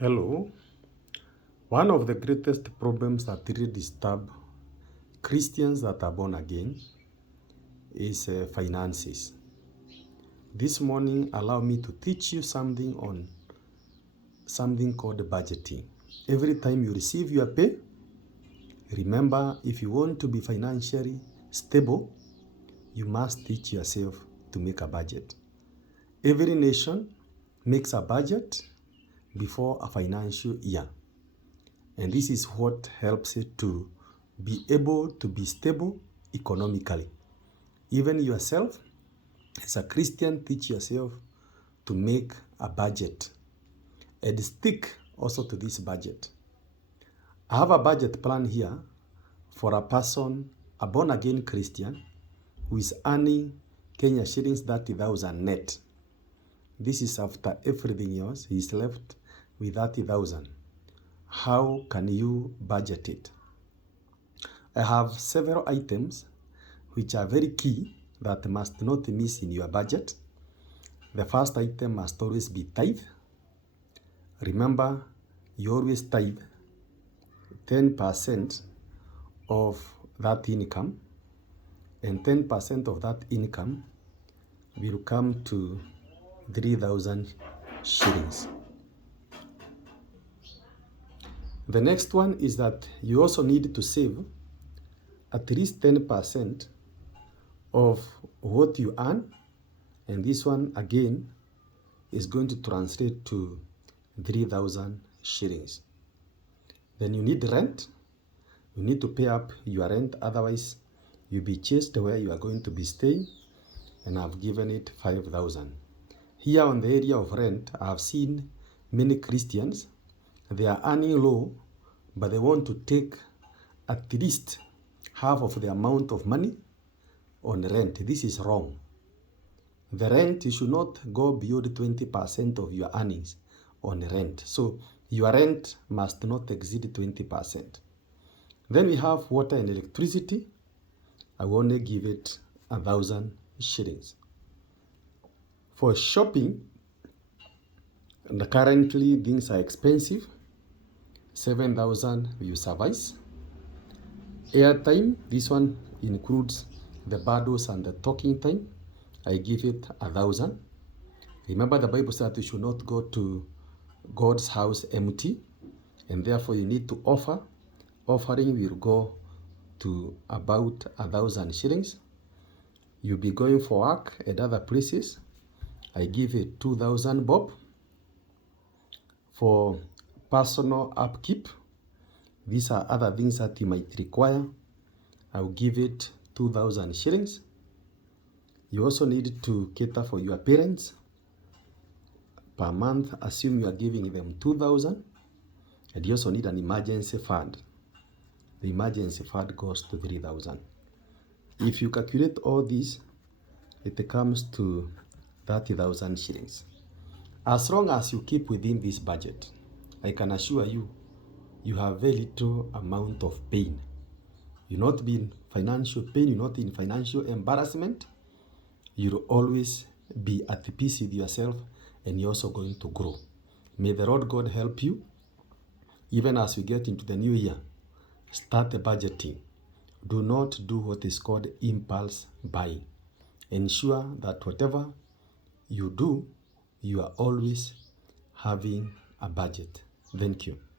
Hello. One of the greatest problems that really disturb Christians that are born again is finances. This morning, allow me to teach you something on something called budgeting. Every time you receive your pay, remember, if you want to be financially stable, you must teach yourself to make a budget. Every nation makes a budget before a financial year. And this is what helps it to be able to be stable economically. Even yourself, as a Christian, teach yourself to make a budget and stick also to this budget. I have a budget plan here for a person, a born-again Christian, who is earning Kenya shillings 30,000 net. This is after everything else, he's left with 30,000. How can you budget it? I have several items which are very key that must not miss in your budget. The first item must always be tithe. Remember, you always tithe 10% of that income, and 10% of that income will come to 3,000 shillings. The next one is that you also need to save at least 10% of what you earn, and this one again is going to translate to 3,000 shillings. Then you need rent. You need to pay up your rent, otherwise you'll be chased where you are going to be staying, and I've given it 5,000. Here on the area of rent, I've seen many Christians, they are earning low, but they want to take at least half of the amount of money on rent. This is wrong. The rent, you should not go beyond 20% of your earnings on rent. So your rent must not exceed 20%. Then we have water and electricity. I will only give it 1,000 shillings. For shopping, and currently things are expensive. 7,000 will suffice. Airtime, this one includes the bundles and the talking time. I give it 1,000. Remember, the Bible says you should not go to God's house empty, and therefore you need to offer. Offering will go to about 1,000 shillings. You'll be going for work at other places. I give it 2,000 bob. For personal upkeep, these are other things that you might require. I'll give it 2,000 shillings. You also need to cater for your parents. Per month, assume you are giving them 2,000. And you also need an emergency fund. The emergency fund goes to 3,000. If you calculate all this, it comes to 30,000 shillings. As long as you keep within this budget, I can assure you, you have very little amount of pain. You'll not be in financial pain, you're not in financial embarrassment. You'll always be at peace with yourself, and you're also going to grow. May the Lord God help you. Even as we get into the new year, start the budgeting. Do not do what is called impulse buying. Ensure that whatever you do, you are always having a budget. Thank you.